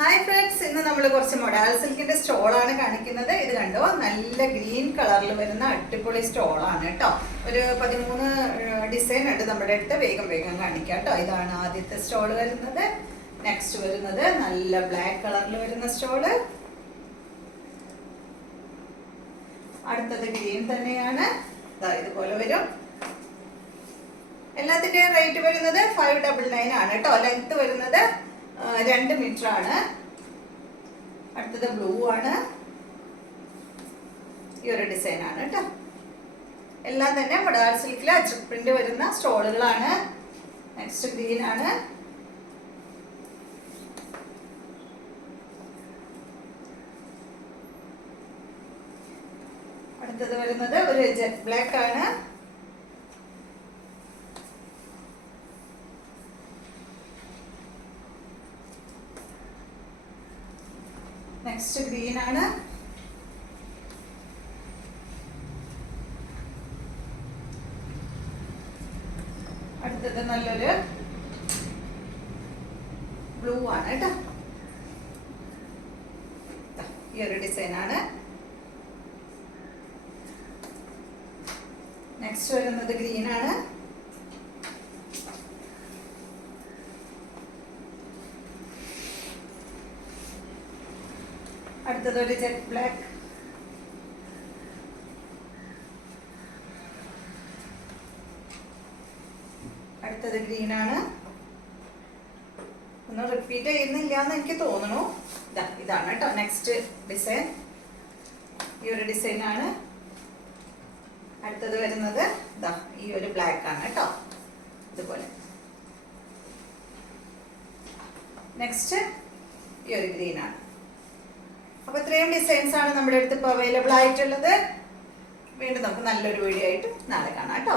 Hi friends, ഇന്ന് നമ്മൾ കുറച്ച് മൊഡാൽ സിൽക്കിന്റെ സ്റ്റോളാണ് കാണിക്കുന്നത്. ഇത് കണ്ടോ, നല്ല ഗ്രീൻ കളറിൽ വരുന്ന അടിപൊളി സ്റ്റോളാണ് കേട്ടോ. ഒരു 13 ഡിസൈൻ ഉണ്ട് നമ്മുടെ അടുത്ത്. വേഗം വേഗം കാണിക്കാം കേട്ടോ. ഇതാണ് ആദ്യത്തെ സ്റ്റോൾ വരുന്നത്. നെക്സ്റ്റ് വരുന്നത് നല്ല ബ്ലാക്ക് കളറിൽ വരുന്ന സ്റ്റോള്. അടുത്തത് ഗ്രീൻ തന്നെയാണ്, ഇതുപോലെ വരും. എല്ലാത്തിന്റെയും റേറ്റ് വരുന്നത് 599 ആണ് കേട്ടോ. ലെങ്ത് വരുന്നത് 2 മീറ്റർ ആണ്. അടുത്തത് ബ്ലൂ ആണ്. ഈ ഒരു ഡിസൈൻ ആണ് കേട്ടോ. എല്ലാം തന്നെ മൊഡാൽ സിൽക്കിൽ അജ്രക് പ്രിന്റ് വരുന്ന സ്റ്റോളുകളാണ്. നെക്സ്റ്റ് ഗ്രീൻ ആണ്. അടുത്തത് വരുന്നത് ഒരു ജെറ്റ് ബ്ലാക്ക് ആണ്. നെക്സ്റ്റ് ഗ്രീൻ ആണ്. അടുത്തത് നല്ലൊരു ബ്ലൂ ആണ് കേട്ടോ. ഈ ഒരു ഡിസൈൻ ആണ്. നെക്സ്റ്റ് വരുന്നത് ഗ്രീൻ ആണ്. അടുത്തത് ഒരു ജെറ്റ് ബ്ലാക്ക്. അടുത്തത് ഗ്രീൻ ആണ്. ഒന്നും റിപ്പീറ്റ് ചെയ്യുന്നില്ല എന്ന് എനിക്ക് തോന്നുന്നു. ഇതാണ് കേട്ടോ നെക്സ്റ്റ് ഡിസൈൻ. ഈ ഒരു ഡിസൈൻ ആണ്. അടുത്തത് വരുന്നത് ഈ ഒരു ബ്ലാക്ക് ആണ് കേട്ടോ, ഇതുപോലെ. നെക്സ്റ്റ് ഈ ഒരു ഗ്രീൻ ആണ്. അപ്പൊ ഇത്രയും ഡിസൈൻസ് ആണ് നമ്മുടെ അടുത്ത് ഇപ്പോൾ അവൈലബിൾ ആയിട്ടുള്ളത്. വീണ്ടും നമുക്ക് നല്ലൊരു വീഡിയോ ആയിട്ട് നാളെ കാണാം കേട്ടോ.